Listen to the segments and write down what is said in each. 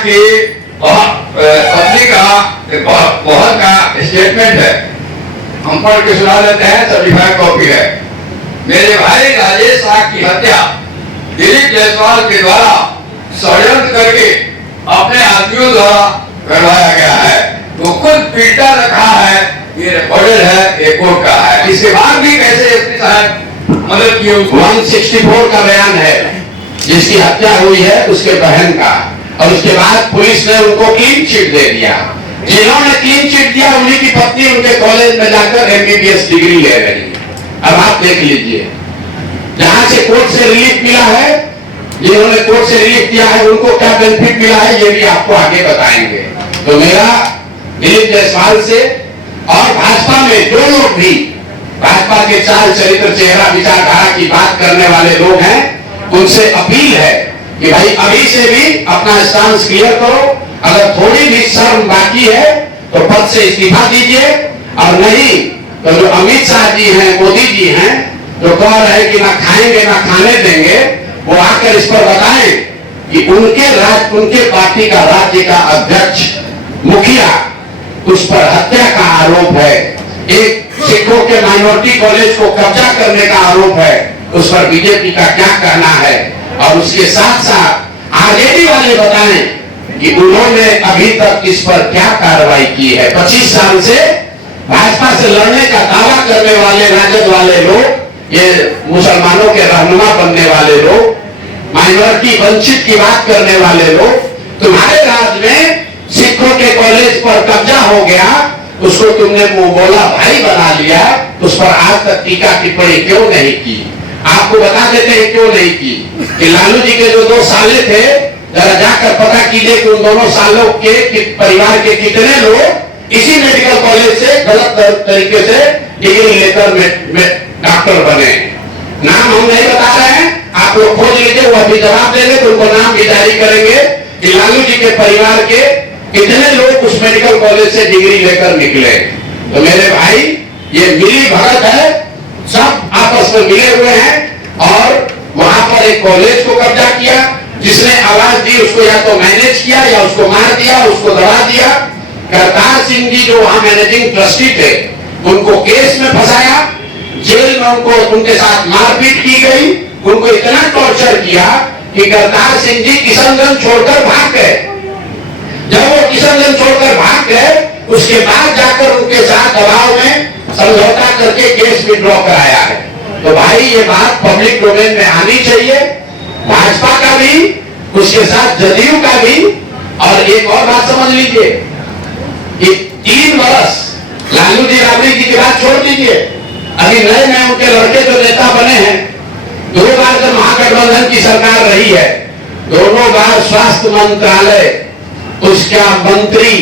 कि पत्नी का बहुत का स्टेटमेंट है, हम पढ़ के सुना देते हैं, सर्टिफाइड कॉपी है। मेरे भाई राजेश शाह की हत्या दिलीप जायसवाल के द्वारा षड्यंत्र करके अपने आदमियों द्वारा करवाया गया है। तो खुद पीटा रखा है, ये रिकॉर्डेड है, ये कोर्ट का है। इसके बाद भी कैसे एसपी साहब मदद किए? 164 का बयान है जिसकी हत्या हुई है उसके बहन का, और उसके बाद पुलिस ने उनको क्लीन चिट दे दिया। जिन्होंने क्लीन चिट दिया उन्हीं की पत्नी उनके कॉलेज में जाकर MBBS डिग्री ले रही है। अब आप देख लीजिए, जहां से कोर्ट से रिलीफ मिला है, जिन्होंने कोर्ट से रिलीफ दिया है उनको क्या बेनिफिट मिला है ये भी आपको आगे बताएंगे। तो मेरा दिलीप जायसवाल से और भाजपा में जो लोग भी भाजपा के चाल चरित्र चेहरा विचारधारा की बात करने वाले लोग हैं, उनसे अपील है कि भाई अभी से भी अपना स्टांस क्लियर करो। अगर थोड़ी भी शर्म बाकी है तो पद से इस्तीफा दीजिए, और नहीं तो जो अमित शाह जी हैं, मोदी जी हैं, जो कह रहे हैं कि ना खाएंगे ना खाने देंगे, वो आकर इस पर बताएं कि उनके पार्टी का राज्य का अध्यक्ष मुखिया, उस पर हत्या का आरोप है, एक सिखों के माइनॉरिटी कॉलेज को कब्जा करने का आरोप है, उस पर बीजेपी का क्या कहना है। और उसके साथ साथ आरजेडी वाले बताएं कि उन्होंने अभी तक इस पर क्या कार्रवाई की है। 25 साल से भाजपा से लड़ने का दावा करने वाले राजद वाले लोग, ये मुसलमानों के रहनुमा बनने वाले लोग, माइनॉरिटी वंचित की बात करने वाले लोग, तुम्हारे राज्य में सिखों के कॉलेज पर कब्जा हो गया, उसको तुमने मुंह बोला भाई बना लिया, उस पर आज तक टीका टिप्पणी क्यों नहीं की? आपको बता देते हैं क्यों नहीं की कि लालू जी के जो 2 साले थे, जरा जाकर पता कीजिए कि उन दोनों सालों के परिवार के कितने लोग इसी मेडिकल कॉलेज से गलत तरीके से डिग्री लेकर डॉक्टर बने। नाम हम नहीं बता रहे हैं, आप लोग खोज लीजिए, वो अभी जवाब देंगे तो उनको नाम भी जारी करेंगे कि लालू जी के परिवार के कितने लोग उस मेडिकल कॉलेज से डिग्री लेकर निकले। तो मेरे भाई, ये मिली भगत है, सब आपस में मिले हुए हैं, और वहां पर एक कॉलेज को कब्जा किया, जिसने आवाज दी उसको या तो मैनेज किया या उसको मार दिया, उसको दबा दिया। करतार सिंह जी जो वहां मैनेजिंग ट्रस्टी थे, उनको केस में फंसाया, जेल में उनके साथ मारपीट की गई, उनको इतना टॉर्चर किया कि करतार सिंह जी किशनगंज छोड़कर भाग गए। जब वो किशनगंज छोड़कर भाग गए, उसके बाद जाकर उनके साथ दबाव में समझौता करके केस विड्रॉ कराया है। तो भाई ये बात पब्लिक डोमेन में आनी चाहिए, भाजपा का भी, उसके साथ जदयू का भी। और एक और बात समझ लीजिए कि 3 वर्ष लालू जी राबड़ी जी की बात छोड़ दीजिए, अभी नए नए उनके लड़के जो नेता बने हैं, 2 बार जब महागठबंधन की सरकार रही है, दोनों बार स्वास्थ्य मंत्रालय उसका मंत्री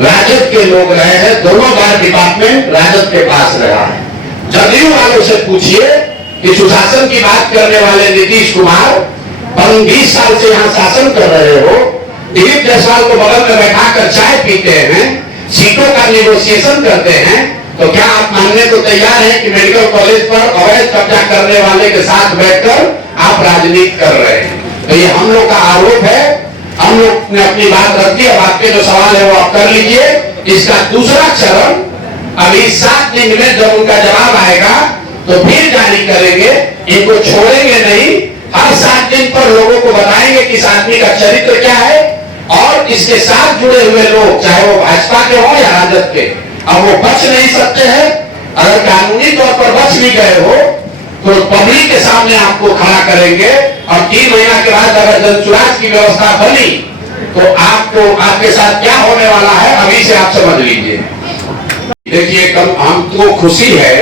राजद के लोग रहे हैं, दोनों बार डिपार्टमेंट राजद के पास रहा है। जदयू वालों से पूछिए कि सुशासन की बात करने वाले नीतीश कुमार 20 साल से यहाँ शासन कर रहे हो, दिलीप जायसवाल को बगल में बैठाकर चाय पीते हैं, सीटों का निगोशिएशन करते हैं, तो क्या आप मानने को तैयार हैं कि मेडिकल कॉलेज पर अवैध कब्जा करने वाले के साथ बैठकर आप राजनीति कर रहे हैं? तो ये हम लोग का आरोप है, हम लोग ने अपनी बात रख दी। अब आपके जो सवाल है वो आप कर लीजिए। इसका दूसरा चरण अभी 7 दिन में जब उनका जवाब आएगा तो फिर जारी करेंगे, इनको छोड़ेंगे नहीं। हर 7 दिन पर लोगों को बताएंगे कि इस आदमी का चरित्र क्या है, और इसके साथ जुड़े हुए लोग, चाहे वो भाजपा के हो या राजद के, अब वो बच नहीं सकते हैं। अगर कानूनी तौर पर बच भी गए हो तो पब्लिक के सामने आपको खड़ा करेंगे, और 3 महीना के बाद अगर जनसुराज की व्यवस्था बनी तो आपको, आपके साथ क्या होने वाला है अभी से आप समझ लीजिए। देखिए, हमको खुशी है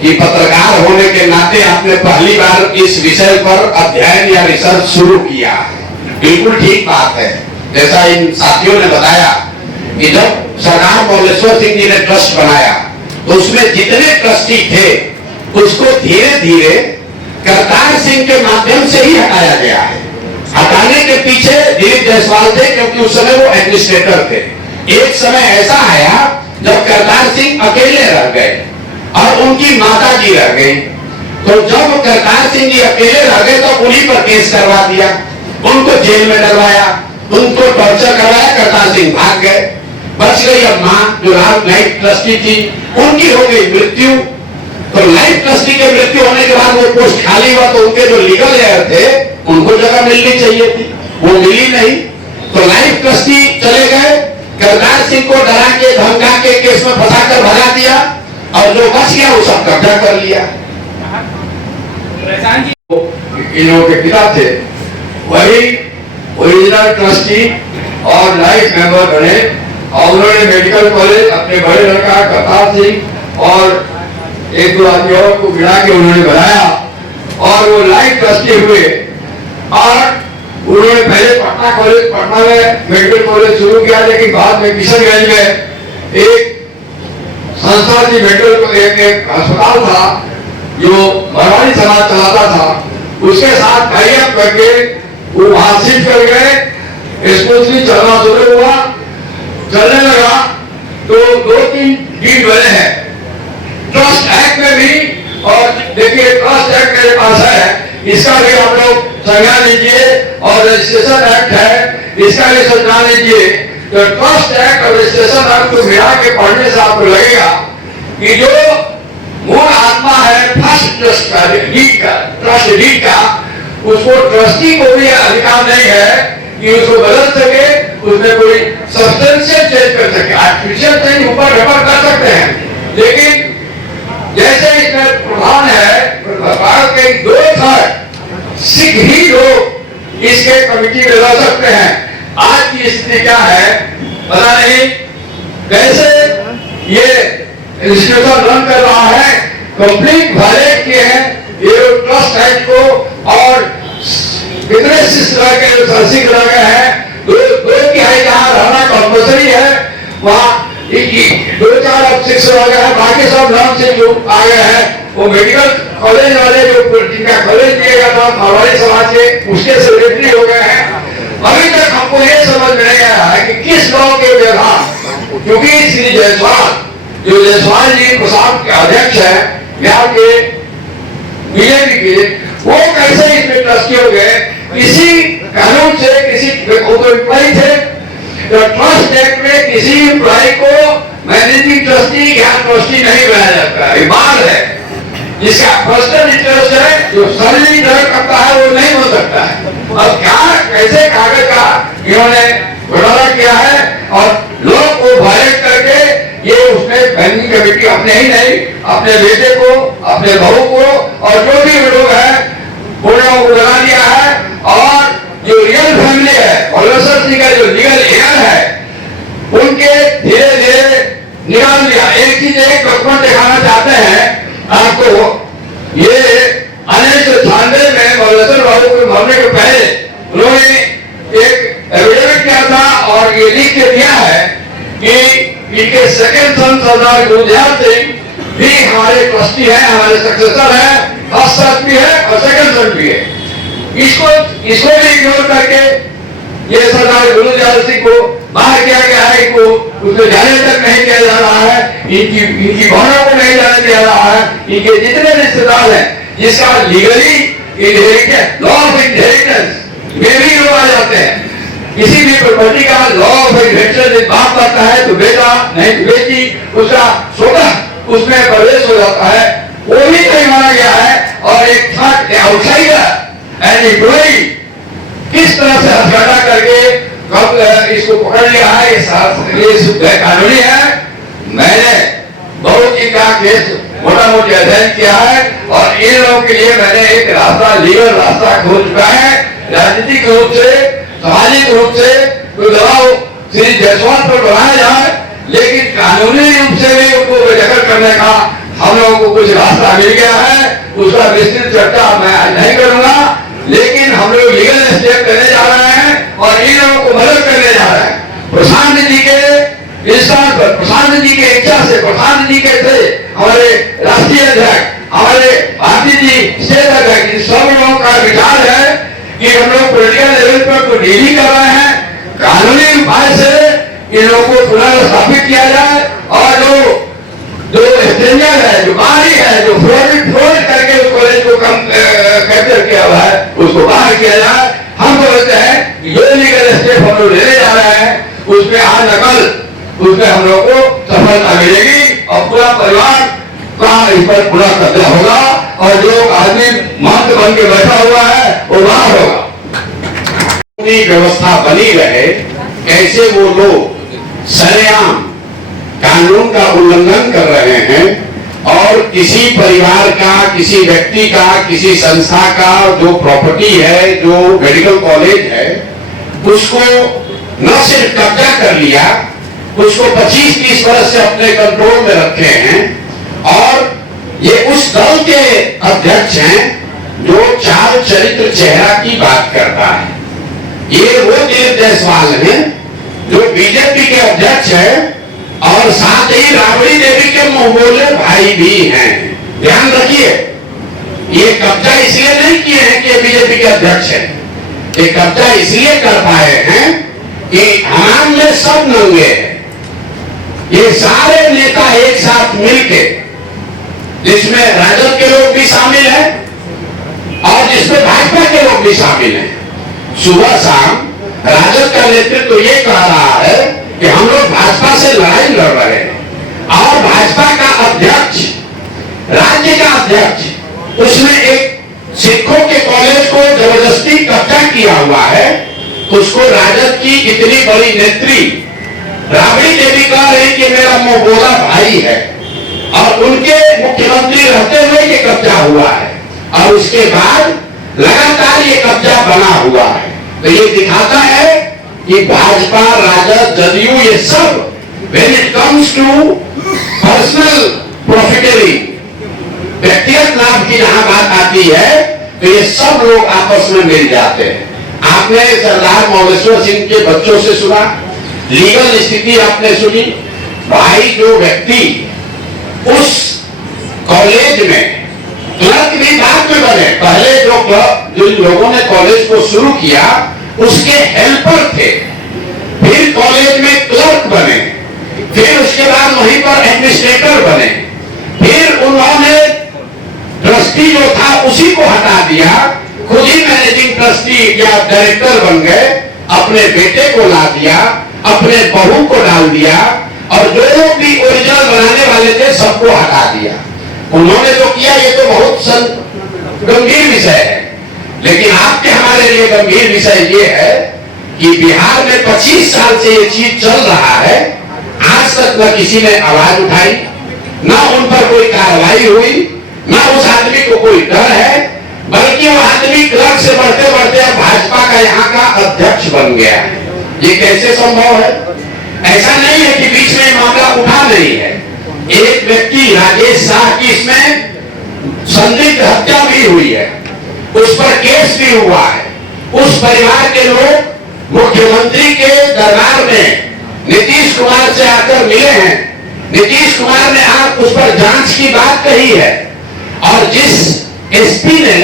कि पत्रकार होने के नाते आपने पहली बार इस विषय पर अध्ययन या रिसर्च शुरू किया। बिल्कुल ठीक बात है। जैसा इन साथियों ने बताया कि जब सरदार मौलेश्वर सिंह जी ने ट्रस्ट बनाया तो उसमें जितने ट्रस्टी थे उसको धीरे धीरे करतार सिंह के माध्यम से ही हटाया गया है। हटाने के पीछे दिलीप जायसवाल थे, क्योंकि उस समय वो एडमिनिस्ट्रेटर थे। एक समय ऐसा आया जब करतार सिंह अकेले रह गए और उनकी माता जी रह गई। तो जब करतार सिंह जी अकेले रह गए तो उन्हीं पर केस करवा दिया, उनको जेल में डलवाया, उनको टॉर्चर कराया, करतार सिंह भाग गए, बच गई अम्मा जो लाइफ ट्रस्टी थी, उनकी हो गई मृत्यु। तो लाइफ ट्रस्टी के मृत्यु होने के बाद वो पोस्ट खाली हुआ, तो उनके जो लीगल एयर थे उनको जगह मिलनी चाहिए थी, वो मिली नहीं। तो लाइफ ट्रस्टी चले गए, करतार सिंह को डरा के धमका के केस में फंसाकर भगा दिया, और जो बच गया वो सब कब्जा कर लिया। इन लोगों के पिता थे, वही ओरिजिनल ट्रस्टी और लाइफ मेंबर बने, और उन्होंने मेडिकल कॉलेज अपने बड़े लड़का करतार सिंह और एक दो आदमी और को गिरा के उन्होंने बनाया, और वो लाइफ ट्रस्टी हुए। और उन्होंने पहले पटना में मेडिकल कॉलेज शुरू किया, लेकिन बाद में किशनगंज में एक संस्था थी, मेडिकल एक अस्पताल था जो मरवाड़ी समाज चलाता था, उसके साथ टाई अप करके वो वहां शिफ्ट कर गए। स्मूथली चलना शुरू हुआ, चलने लगा तो 2-3 डीड बने हैं ट्रस्ट एक्ट में भी। और देखिए ट्रस्ट एक्ट मेरे पास है, इसका भी आप लोग संज्ञान लीजिए, और रजिस्ट्रेशन एक्ट है इसका भी संज्ञान लीजिए। तो ट्रस्ट एक्ट और रजिस्ट्रेशन एक्ट को मिला के पढ़ने से आपको लगेगा कि जो मूल आत्मा है फर्स्ट ट्रस्ट का, ट्रस्ट डीड का, उसको ट्रस्टी को भी अधिकार नहीं है कि उसको बदल सके, उसमें कोई सब्सटेंशियल चेंज कर सके। आर्टिफिशियल चेंज ऊपर रेफर कर सकते हैं, लेकिन जैसे इसमें प्रधान है भारत के 2/3 सिख ही लोग इसके कमिटी में रह सकते हैं। आज की स्थिति क्या है पता नहीं, कैसे ये इंस्टीट्यूशन रन कर रहा है, कंप्लीट वायलेट किए हैं ये ट्रस्ट एक्ट को। और कितने तरह के सिख रह गए हैं, 2/3 जहाँ रहना कंपल्सरी है, वहाँ 2-4 अब 6 रह गए हैं, बाकी सब नाम से जो आ गए हैं। वो मेडिकल कॉलेज वाले जो जिनका कॉलेज दिया गया था मारवाड़ी समाज के, उसके सेक्रेटरी हो गए हैं। अभी तक हमको ये समझ में नहीं आया है कि किस लॉ के व्यवहार, क्योंकि श्री जायसवाल जो जायसवाल जी प्रसाद के अध्यक्ष है बिहार के बीजेपी के, वो कैसे इसमें ट्रस्टी हो गए? किसी कानून से किसी एम्प्लॉय थे, तो ट्रस्ट एक्ट में किसी एम्प्लॉय को मैनेजिंग ट्रस्टी या ट्रस्टी नहीं बनाया जाता है। बात है जिसका पर्सनल इंटरेस्ट है, जो सैलरी जनरेट करता है, वो नहीं हो सकता है। अब क्या कैसे कागज का इन्होंने घोटाला किया है, और लोग को वायलेट करके ये उसमें बैंकिंग कमेटी अपने ही नहीं, अपने बेटे को, अपने बहू को, और जो भी लोग हैं उन्होंने को बना दिया है। और जो रियल फैमिली है, वल्लभ सिंह का जो लीगल एयर है, उनके धीरे धीरे निकाल दिया। एक चीज, एक डॉक्यूमेंट दिखाना चाहते हैं आपको, ये 1998 में वल्लभ बाबू के मरने के पहले उन्होंने एक एफिडेविट किया था, और ये लिख के दिया है कि इनके सेकंड सन सरदार गुलजार सिंह भी हमारे ट्रस्टी है, हमारे सक्सेसर है, फर्स्ट सन भी है और सेकंड सन भी है। इसको भी इग्नोर करके ये सरदार गुलजार सिंह को बाहर किया गया है, इनको उसमें जाने तक नहीं किया जा रहा है, इनकी बहनों को नहीं जाने दिया रहा है। इनके जितने रिश्तेदार हैं जिसका legally inheritance, law of inheritance में भी लोग आ जाते हैं। किसी भी प्रॉपर्टी का लॉ ऑफ इनहेरिटेंस बाप करता है तो बेटा नहीं तो बेटी, उसका स्वतः उसमें प्रवेश हो जाता है, वो भी नहीं माना गया है। और एक थर्ड आउटसाइडर एंड एम्प्लॉई किस तरह से हथकंडा करके कब इसको पकड़ लिया है, ये कानूनी है। मैंने बहुत इनका केस मोटा मोटी अध्ययन किया है, और इन लोगों के लिए मैंने एक रास्ता, लीगल रास्ता खोज चुका है। राजनीतिक रूप से, सामाजिक रूप से कोई दबाव श्री जायसवाल पर बनाया जाए, लेकिन कानूनी रूप से भी उनको बेदखल करने का हम लोगों को कुछ रास्ता मिल गया है। उसका विस्तृत चर्चा मैं आज नहीं करूंगा, लेकिन हम लोग लीगल स्टेप लेने जा रहे हैं और इन लोगों को मदद करने जा रहे हैं। प्रशांत जी के इंसान पर, प्रशांत जी के इच्छा से, प्रशांत जी के थे हमारे राष्ट्रीय अध्यक्ष, हमारे भारती जी स्टेट अध्यक्ष, इन सब लोगों का विचार है कि हम लोग पॉलिटिकल लेवल पर तो डीलिंग कर रहे हैं, कानूनी उपाय से इन लोगों को पुनर्स्थापित किया जाए, और जो स्ट्रेंजर है, जो बाहरी है, जो फ्रॉड करके उस कॉलेज को कैप्चर किया हुआ है, उसको बाहर किया जाए। हम बोलते हैं जो लीगल स्टेप हम लोग लेने जा रहे हैं, उसमें आज नकल, उसमें हम लोग को सफलता मिलेगी और पूरा परिवार का इस पर पूरा कब्जा होगा और जो आदमी मंत्र बन के बैठा हुआ है वो वहां होगा। व्यवस्था बनी रहे, कैसे वो लोग सरेआम कानून का उल्लंघन कर रहे हैं और किसी परिवार का, किसी व्यक्ति का, किसी संस्था का जो प्रॉपर्टी है, जो मेडिकल कॉलेज है, उसको न सिर्फ कब्जा कर लिया, उसको 25-30 वर्ष से अपने कंट्रोल में रखे हैं। और ये उस दल के अध्यक्ष हैं जो चार चरित्र चेहरा की बात करता है। ये वो दिलीप जायसवाल हैं जो बीजेपी के अध्यक्ष हैं और साथ ही राबड़ी देवी के मुंहबोले भाई भी हैं। ध्यान रखिए, ये कब्जा इसलिए नहीं किए हैं कि बीजेपी के अध्यक्ष हैं, ये कब्जा इसलिए कर पाए हैं कि हमाम में सब नंगे हैं। ये सारे नेता एक साथ मिलके, जिसमें राजद के लोग भी शामिल हैं और जिसमें भाजपा के लोग भी शामिल हैं, सुबह शाम राजद का नेतृत्व तो ये कह रहा है कि हम लोग भाजपा से लड़ाई लड़ रहे हैं और भाजपा का अध्यक्ष, राज्य का अध्यक्ष, उसने एक सिखों के कॉलेज को जबरदस्ती कब्जा किया हुआ है। उसको राजद की इतनी बड़ी नेत्री राबड़ी देवी कह रही कि मेरा मुंहबोला भाई है और उनके मुख्यमंत्री रहते हुए ये कब्जा हुआ है और उसके बाद लगातार ये कब्जा बना हुआ है। तो ये दिखाता है कि भाजपा, राजद, जदयू, ये सब when it comes to personal profiteering, व्यक्तिगत लाभ की जहां बात आती है तो ये सब लोग आपस में मिल जाते हैं। आपने सरदार मोगेश्वर सिंह के बच्चों से सुना, लीगल स्थिति आपने सुनी। भाई जो व्यक्ति उस कॉलेज में क्लर्क भी बाद में बने, पहले जो लोगों ने कॉलेज को शुरू किया उसके हेल्पर थे, फिर कॉलेज में क्लर्क बने, फिर उसके बाद वहीं पर एडमिनिस्ट्रेटर बने, फिर उन्होंने ट्रस्टी जो था उसी को हटा दिया, खुद ही मैनेजिंग ट्रस्टी या डायरेक्टर बन गए, अपने बेटे को ला दिया, अपने बहू को डाल दिया और जो लोग भी ओरिजिनल बनाने वाले थे सबको हटा दिया। उन्होंने जो किया ये तो बहुत गंभीर विषय है, लेकिन आपके हमारे लिए गंभीर विषय ये है कि बिहार में 25 साल से ये चीज चल रहा है, आज तक न किसी ने आवाज उठाई, न उन पर कोई कार्रवाई हुई, न उस आदमी को कोई डर है, बल्कि वो आदमी क्लर्क से बढ़ते बढ़ते अब भाजपा का यहाँ का अध्यक्ष बन गया है। ये कैसे संभव है? ऐसा नहीं है कि बीच में मामला उठा नहीं है। एक व्यक्ति राजेश शाह की इसमें संदिग्ध हत्या भी हुई है, उस पर केस भी हुआ है। उस परिवार के लोग मुख्यमंत्री के दरबार में नीतीश कुमार से आकर मिले हैं, नीतीश कुमार ने आप उस पर जांच की बात कही है और जिस एसपी ने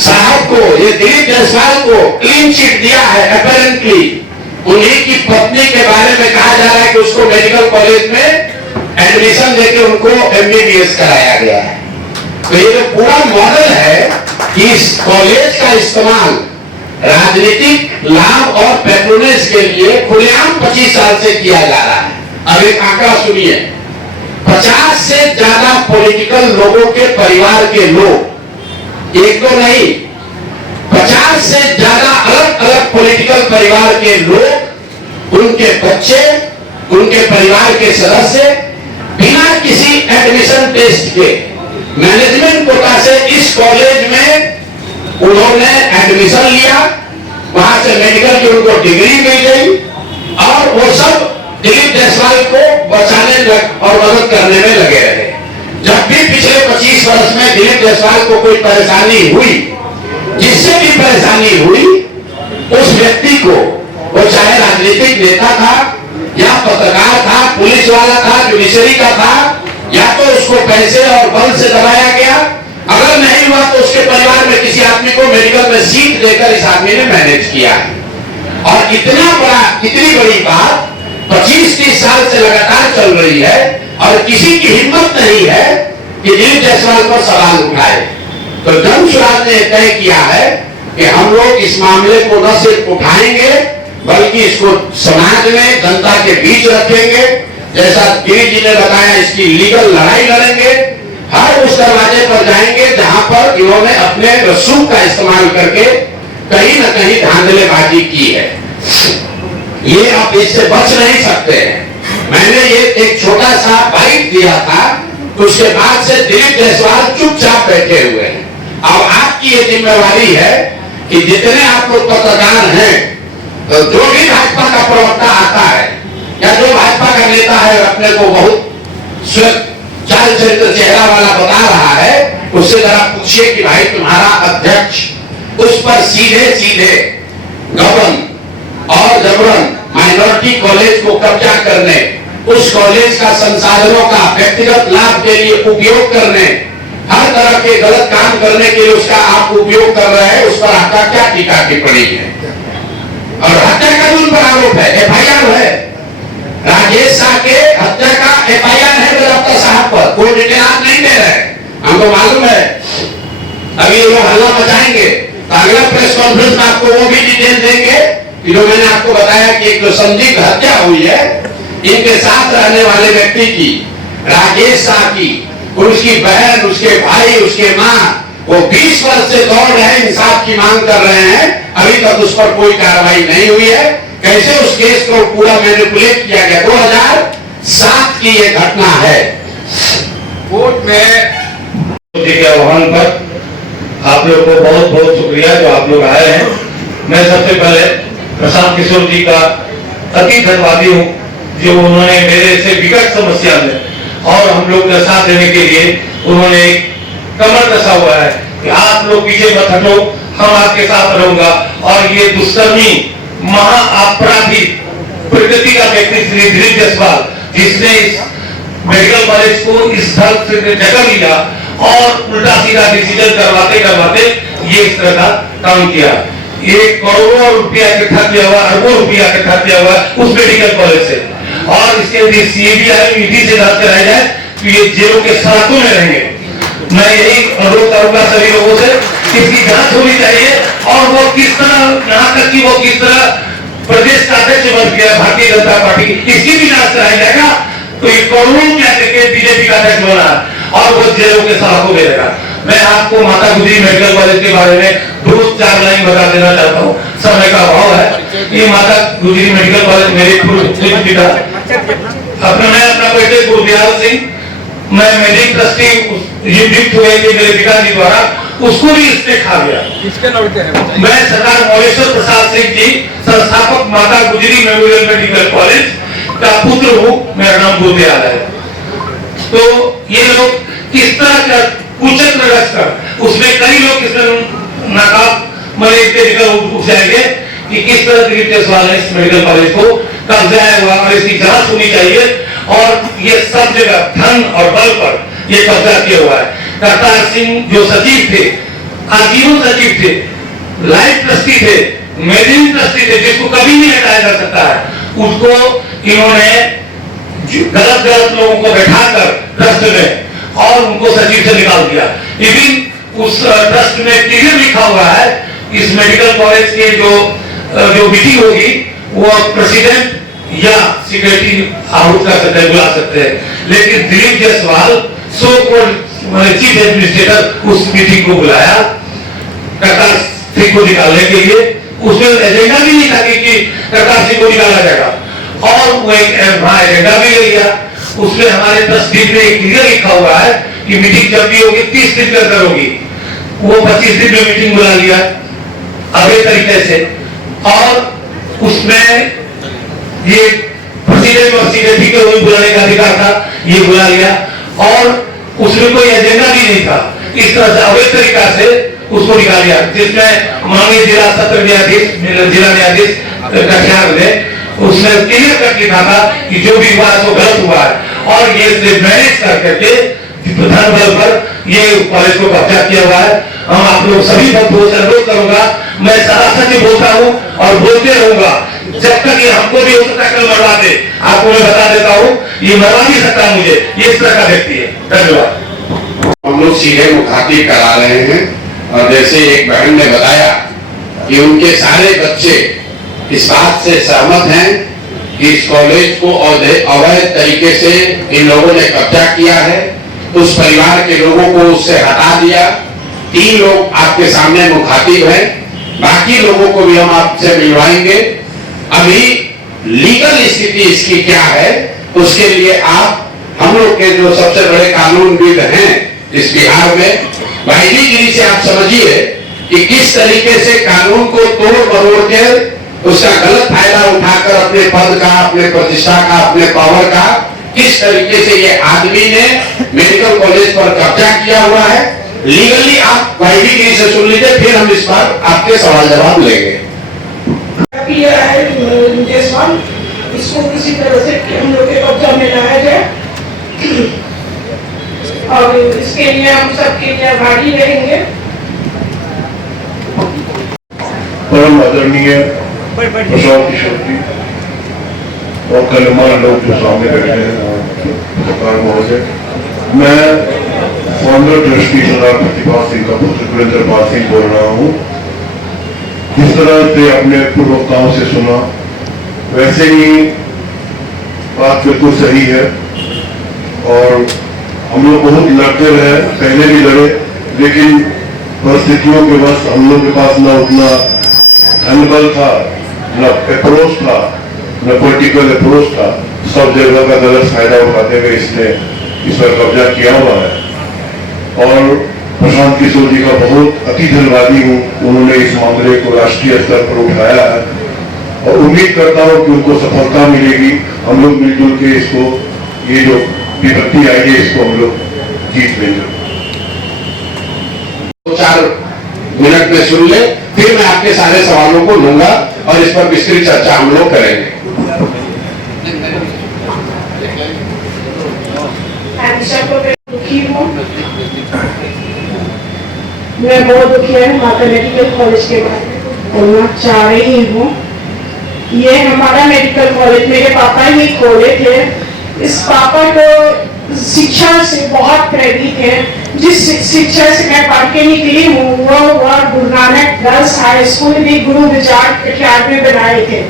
साहब को, ये दिलीप जायसवाल को क्लीन चिट दिया है, अपेरेंटली उन्हीं की पत्नी के बारे में कहा जा रहा है कि उसको मेडिकल कॉलेज में एडमिशन देके उनको एमबीबीएस कराया गया है। तो ये जो पूरा मॉडल है कि इस कॉलेज का इस्तेमाल राजनीतिक लाभ और पैट्रोनेज के लिए खुलेआम 25 साल से किया जा रहा है। अब एक आंकड़ा सुनिए, 50 से ज्यादा पॉलिटिकल लोगों के परिवार के लोग, एक तो नहीं 50 से ज्यादा अलग अलग पॉलिटिकल परिवार के लोग, उनके बच्चे, उनके परिवार के सदस्य बिना किसी एडमिशन टेस्ट के मैनेजमेंट कोटा से इस कॉलेज में उन्होंने एडमिशन लिया, वहां से मेडिकल की उनको डिग्री मिल गई और वो सब दिलीप जायसवाल को बचाने और मदद करने में लगे रहे। जब भी पिछले 25 वर्ष में दिलीप जायसवाल को कोई परेशानी हुई, जिससे भी परेशानी हुई, उस व्यक्ति को, वो चाहे राजनीतिक नेता था या पत्रकार था, पुलिस वाला था, जुडिशरी का था, या तो उसको पैसे और बल से दबाया गया, अगर नहीं हुआ तो उसके परिवार में किसी आदमी को मेडिकल में सीट देकर इस आदमी ने मैनेज किया। और इतनी बड़ी बात 25-30 साल से लगातार चल रही है और किसी की हिम्मत नहीं है कि दिलीप जायसवाल पर सवाल उठाए। तो जन सुराज ने तय किया है कि हम लोग इस मामले को न सिर्फ उठाएंगे बल्कि इसको समाज में जनता के बीच रखेंगे। जैसा गिरी जी ने बताया, इसकी लीगल लड़ाई लड़ेंगे। हर उस दरवाजे पर जाएंगे जहां पर इन्होंने अपने रसूख का इस्तेमाल करके कहीं न कहीं धांधलेबाजी की है। ये आप इससे बच नहीं सकते हैं। मैंने ये एक छोटा सा बाइट दिया था, तो उसके बाद से दिलीप जायसवाल चुपचाप बैठे हुए हैं। अब आपकी ये जिम्मेवारी है कि जितने आप लोग पत्रकार हैं, तो जो भी भाजपा का प्रवक्ता आता है या जो भाजपा का नेता है अपने को बहुत चाल चरित्र चेहरा वाला बता रहा है, उससे जरा पूछिए कि भाई तुम्हारा अध्यक्ष उस पर सीधे सीधे गबन और जबरन माइनॉरिटी कॉलेज को कब्जा करने, उस कॉलेज का संसाधनों का व्यक्तिगत लाभ के लिए उपयोग करने, हर तरह के गलत काम करने के लिए उसका आप उपयोग कर रहे हैं, उस पर आपका क्या टीका टिप्पणी है? और हत्या का उन पर आरोप है, एफआईआर है, राजेश शाह के हत्या का एफआईआर है बलौता साहब पर। कोई डिटेल आप नहीं दे रहे, हमको मालूम है। अभी ये लोग हल्ला मचाएंगे तो अगला प्रेस कॉन्फ्रेंस में आपको वो भी डिटेल देंगे कि जो मैंने आपको बताया कि एक जो संदिग्ध हत्या हुई है इनके साथ रहने वाले व्यक्ति की, राजेश शाह की, और उसकी बहन, उसके भाई, उसके माँ, वो 20 वर्ष से दौड़ रहे हैं, इंसाफ की मांग कर रहे हैं, अभी तक उस पर कोई कार्रवाई नहीं हुई है। कैसे उस केस को पूरा मैनिपुलेट किया गया? 2007 की ये घटना है। कोर्ट में के आह्वान पर आप लोग को बहुत बहुत शुक्रिया जो आप लोग आए हैं। मैं सबसे पहले प्रशांत किशोर जी का अति धन्यवादी हूँ जो उन्होंने मेरे से विकट समस्या में और हम लोग का साथ देने के लिए उन्होंने कमर कसा हुआ है कि आप लोग पीछे मत हटो, हम आपके साथ रहूंगा। और ये दुष्कर्मी महाअपराधी प्रकृति का व्यक्ति श्री दिलीप जायसवाल, जिसने इस मेडिकल कॉलेज को इस धर्म से जगह लिया और उल्टा सीधा डिसीजन करवाते करवाते ये इस तरह का काम किया। ये करोड़ों रुपया इकट्ठा किया हुआ, अरबों रुपया इकट्ठा किया हुआ उस मेडिकल कॉलेज से, और इसके यदि सीबीआई ईडी से जांच कराई जाए तो ये जेलों के सड़कों में रहेंगे। मैं यही अनुरोध करूंगा सभी लोगों से, इसकी जांच होनी चाहिए और वो किस तरह, यहाँ तक कि वो किस तरह प्रदेश का अध्यक्ष बन गया भारतीय जनता पार्टी, इसकी भी जांच कराई जाएगा तो ये करोड़ों रुपया देके बीजेपी का अध्यक्ष बना और वो जेलों के सड़कों में रहेगा। मैं आपको माता गुजरी मेडिकल कॉलेज के बारे में 2-4 लाइन बता देना चाहता हूँ, समय का अभाव है। ये माता गुजरी मेडिकल कॉलेज मेरे पिता अपना, मैं अपना बेटे गुरदयाल सिंह, मैं मेडिक ट्रस्टी नियुक्त हुए थे मेरे पिताजी द्वारा, उसको भी इसने खा गया। मैं सरदार मौलेश्वर प्रसाद सिंह जी, संस्थापक माता गुजरी मेमोरियल मेडिकल कॉलेज का पुत्र हूँ, मेरा नाम गुरदयाल है। तो ये लोग किस तरह का कुचक्र रचकर, उसमें कई लोग किस तरह नाकाब निकल उठ जाएंगे कि किस तरह दिलीप जायसवाल ने इस मेडिकल कॉलेज को कब्जा हुआ और इसकी जांच होनी चाहिए। और ये सब जगह धन और बल पर ये कब्जा किया हुआ है। करतार सिंह जो सचिव थे, आजीवन सचिव थे, लाइफ ट्रस्टी थे, मेडिकल ट्रस्टी थे, जिसको कभी नहीं हटाया जा सकता है, उसको इन्होंने गलत लोगों को बैठाकर ट्रस्ट में और उनको सचिव से निकाल दिया। इवन उस ट्रस्ट में क्लियर लिखा हुआ है इस मेडिकल कॉलेज के जो मीटिंग होगी वो प्रेसिडेंट या सेक्रेटरी आहूत कर सकते हैं, बुला सकते हैं। लेकिन दिलीप जायसवाल सो चीफ एडमिनिस्ट्रेटर उस मीटिंग को बुलाया करतार सिंह को निकालने के लिए। उसमें एजेंडा भी नहीं था कि करतार सिंह को निकाला जाएगा, और वो एक एजेंडा भी ले लिया। उसमें हमारे 10 दिन में क्लियर लिखा हुआ है कि मीटिंग जब भी होगी 30 दिन के अंदर होगी। वो 25 दिन में मीटिंग बुला लिया अगले तरीके से, और उसमें ये प्रेसिडेंट और सेक्रेटरी को बुलाने का अधिकार था, ये बुला लिया, और उसमें कोई एजेंडा भी नहीं था। इस तरह से अवैध तरीका से उसको निकाल दिया, जिसमें माननीय जिला सत्र न्यायाधीश, जिला न्यायाधीश कटिहार ने उसमें क्लियर कर लिखा था कि जो भी हुआ है वो गलत हुआ है, और ये मैनेज करके प्रधान बल पर ये कॉलेज को कब्जा किया हुआ है। हम आप लोग सभी भक्तों से अनुरोध करूंगा, मैं सारा सच बोलता हूँ और बोलते रहूंगा जब तक ये हमको भी हो सकता है कल मरवा दे। आपको मैं बता देता हूँ, ये मरवा नहीं सकता मुझे, ये इस तरह का व्यक्ति है। धन्यवाद। हम लोग सीधे मुखातिब करा रहे हैं, और जैसे एक बहन ने बताया कि उनके सारे बच्चे इस बात से सहमत हैं कि इस कॉलेज को अवैध तरीके से इन लोगों ने कब्जा किया है। उस परिवार के लोगों को उससे हटा दिया। 3 लोग आपके सामने मुखातिब हैं, बाकी लोगों को भी हम आपसे मिलवाएंगे। अभी लीगल स्थिति इसकी क्या है, उसके लिए आप हम लोग के जो सबसे बड़े कानूनविद हैं इस बिहार में, वाहिदीगिरी से आप समझिए कि किस तरीके से कानून को तोड़ मरोड़ के उसका गलत फायदा उठाकर अपने पद का, अपने प्रतिष्ठा का, अपने पावर का किस तरीके से ये आदमी ने मेडिकल कॉलेज पर कब्जा किया हुआ है। लीगली आप वाहिदीगिरी से सुन लीजिए, फिर हम इस पर आपके सवाल जवाब लेंगे। इसको किसी तरह से हम लोग के कब्जा में लाया जाए और इसके लिए हम सबके लिए आभारी रहेंगे। परम आदरणीय प्रशांत किशोर जी और कलमान लोग जो सामने बैठे हैं, सरकार महोदय, मैं फाउंडर ट्रस्टी सरदार प्रतिभा सिंह का पुत्र वीरेंद्रपाल सिंह बोल रहा हूँ। जिस तरह से अपने पूर्वताओं से सुना, वैसे ही बात बिल्कुल सही है और हम लोग बहुत लड़ते रहे, पहले भी लड़े, लेकिन परिस्थितियों के वश हम लोग के पास न उतना धनबल था, न अप्रोच था, न पॉलिटिकल अप्रोच था। सब जगह का गलत फायदा उठाते हुए इसने इस पर कब्जा किया हुआ है और प्रशांत किशोर जी का बहुत अति धन्यवादी हूँ। उन्होंने इस मामले को राष्ट्रीय स्तर पर उठाया है और उम्मीद करता हूँ कि उनको सफलता मिलेगी। हम लोग मिलजुल के इसको, ये जो विपत्ति आई है, इसको हम लोग जीत लेंगे। 2-4 मिनट में सुन ले, फिर मैं आपके सारे सवालों को लूंगा और इस पर विस्तृत चर्चा हम लोग करेंगे। दुखी हूँ, मैं बहुत दुखी है। माता मेडिकल कॉलेज के बारे में बोलना चाह रही हूँ। ये हमारा मेडिकल कॉलेज मेरे पापा ही खोले थे। इस पापा को शिक्षा से बहुत प्रेरित है। जिस शिक्षा से मैं पढ़ के निकली हूँ वो Guru Nanak girls high school भी गुरु विचार कटिहार में बनाए थे,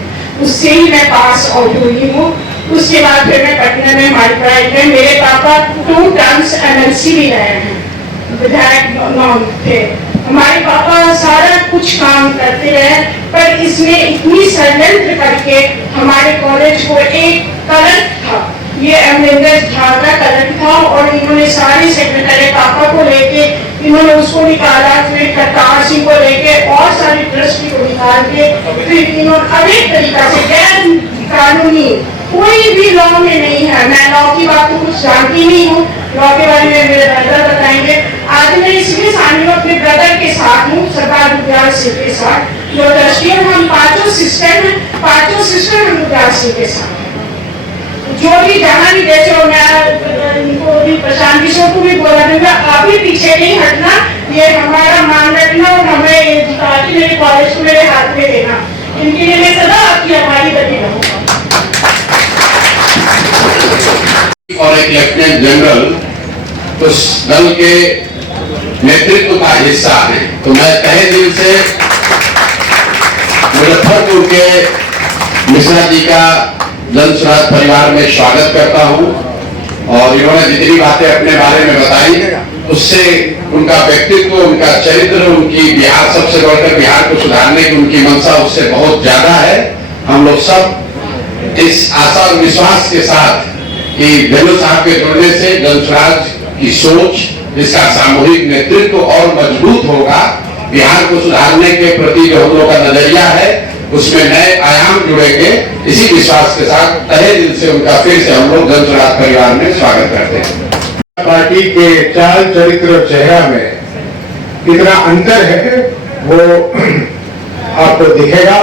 उससे ही मैं पास आउट हुई हूँ। उसके बाद फिर मैं पटना में हमारी पढ़ाई में, मेरे पापा 2 टर्म्स MLC भी रहे हैं, विधायक थे। हमारे पापा सारा कुछ काम करते रहे, पर इसने इतनी षड्यंत्र करके हमारे कॉलेज को, एक कलंक था, ये अमरिंदर झा का कलंक था और इन्होंने सारे सेक्रेटरी पापा को लेके इन्होंने उसको निकाला, फिर करतार सिंह को लेके और सारे ट्रस्टी को निकाल के फिर इन्होंने अनेक तरीका से गैर कानूनी, कोई भी लॉ में नहीं है। मैं लॉ की बात तो कुछ जानती नहीं हूँ, लॉ के बारे में मेरे ब्रदर बताएंगे। आज मैं इसलिए शामिल हूँ, अपने ब्रदर के साथ हूँ, सरदार रुद्रपाल सिंह के साथ, जो ट्रस्टी है। हम 5 सिस्टर हैं, 5 सिस्टर हम रुद्रपाल सिंह के साथ हैं। जो भी जहाँ भी जैसे हो, मैं इनको भी प्रशांत किशोर को भी बोला दूंगा, आप भी पीछे नहीं हटना, ये हमारा मान रखना और हमें मेरे कॉलेज को मेरे हाथ में देना। इनके लिए मैं सदा आपकी आभारी बनी रहूँगा। और एक लेफ्टिनेंट जनरल उस दल के नेतृत्व का हिस्सा है, तो मैं तहे दिल से मुजफ्फरपुर के मिश्रा जी का जन स्वराज परिवार में स्वागत करता हूं। और इन्होंने जितनी बातें अपने बारे में बताई, उससे उनका व्यक्तित्व, उनका चरित्र, उनकी बिहार, सबसे बढ़कर बिहार को सुधारने की उनकी मंशा उससे बहुत ज्यादा है। हम लोग सब इस आशा और विश्वास के साथ कि भेलू साहब के जुड़ने से जन स्वराज की सोच, जिसका सामूहिक नेतृत्व और मजबूत होगा, बिहार को सुधारने के प्रति जो हम लोग का नजरिया है उसमें नए आयाम जुड़ेंगे। इसी विश्वास के साथ तहे दिल से उनका फिर से हम लोग जन स्वराज परिवार में स्वागत करते हैं। पार्टी के चाल चरित्र और चेहरा में कितना अंतर है वो आपको दिखेगा,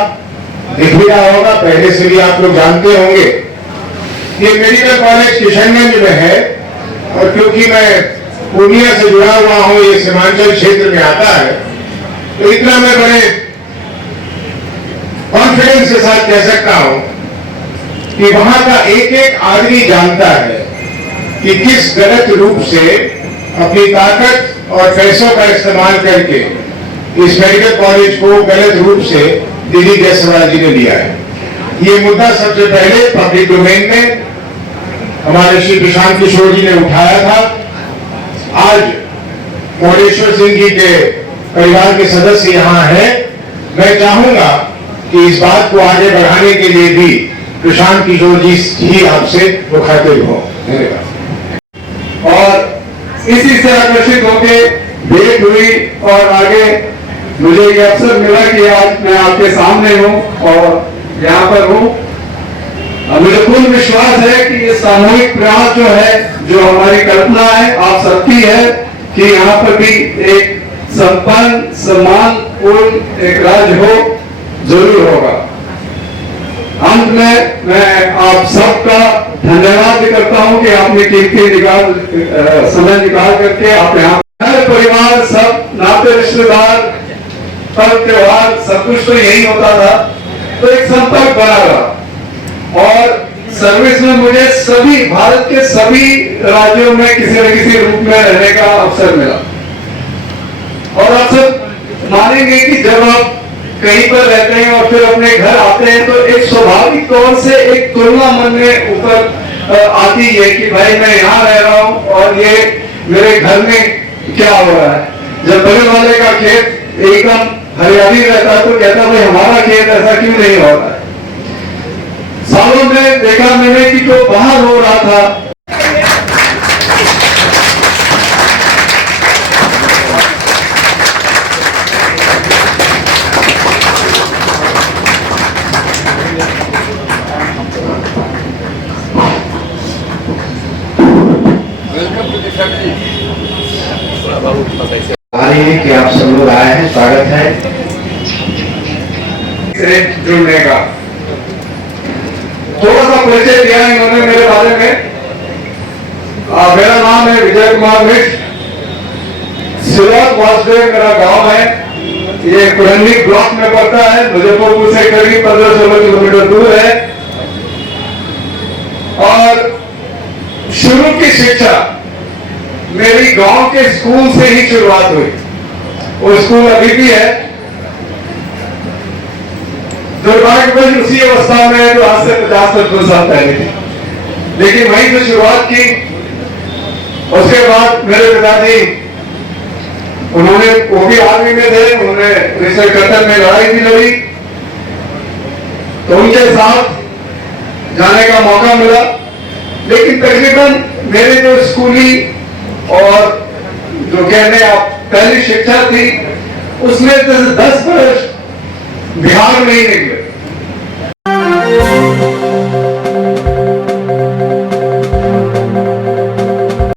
दिख भी रहा होगा, पहले से भी आप लोग जानते होंगे। ये मेडिकल कॉलेज किशनगंज में है और क्योंकि मैं पूर्णिया से जुड़ा हुआ हूँ, ये सीमांचल क्षेत्र में आता है, तो इतना मैं बड़े कॉन्फिडेंस के साथ कह सकता हूं कि वहां का एक एक आदमी जानता है कि किस गलत रूप से अपनी ताकत और पैसों का इस्तेमाल करके इस मेडिकल कॉलेज को गलत रूप से दिल्ली जयसवाल जी ने लिया है। ये मुद्दा सबसे पहले पब्लिक डोमेन में हमारे श्री प्रशांत किशोर जी ने उठाया था। आज मोरेश्वर सिंह जी के परिवार के सदस्य यहाँ हैं। मैं चाहूंगा कि इस बात को आगे बढ़ाने के लिए भी प्रशांत किशोर जी ही आपसे मुखातिब हो। धन्यवाद। और इसी से आकर्षित होके भेंट हुई और आगे मुझे ये अवसर मिला कि आज मैं आपके सामने हूँ और यहाँ पर हूँ। मुझे पूर्ण विश्वास है कि ये सामूहिक प्रयास जो है, जो हमारी कल्पना है आप सबकी है कि यहाँ पर भी एक संपन्न सम्मानपूर्ण एक राज्य हो, जरूर होगा। अंत में मैं आप सबका धन्यवाद भी करता हूँ कि आपने कीमती समय निकाल करके आप यहाँ हर परिवार, सब नाते रिश्तेदार, पर्व त्योहार सब कुछ तो यही होता था, तो एक संपर्क बना रहा। और सर्विस में मुझे सभी भारत के सभी राज्यों में किसी न किसी रूप में रहने का अवसर मिला। और आप सब मानेंगे कि जब आप कहीं पर रहते हैं और फिर अपने घर आते हैं तो एक स्वाभाविक तौर से एक तुलना मन में ऊपर आती है कि भाई मैं यहाँ रह रहा हूँ और ये मेरे घर में क्या हो रहा है। जब बगल वाले का खेत एकदम हरियाली रहता तो कहता भाई हमारा खेत ऐसा क्यों नहीं हो रहा है। सालों में देखा मैंने कि जो बाहर हो रहा था, कि आप सब लोग आए हैं, स्वागत है। से जुड़ने का थोड़ा सा परिचय दिया इन्होंने मेरे बारे में। मेरा नाम है विजय कुमार मिश्र। सिलौत वासुदेव मेरा गांव है, ये कुरंडी ब्लॉक में पड़ता है, मुजफ्फरपुर से करीब 15-16 किलोमीटर दूर है। और शुरू की शिक्षा मेरी गांव के स्कूल से ही शुरुआत हुई। वो स्कूल अभी भी है, दुर्भाग्यवश उसी अवस्था में है जो आज से 50-55 साल पहले थी, लेकिन वहीं से शुरुआत की। उसके बाद मेरे पिताजी, उन्होंने वो भी आर्मी में थे, उन्होंने रिसर्च कर्तन में लड़ाई भी लड़ी, तो उनके साथ जाने का मौका मिला। लेकिन तकरीबन मेरे जो स्कूली और जो कहने आप पहली शिक्षा थी, उसमें 10 वर्ष बिहार में ही निकले।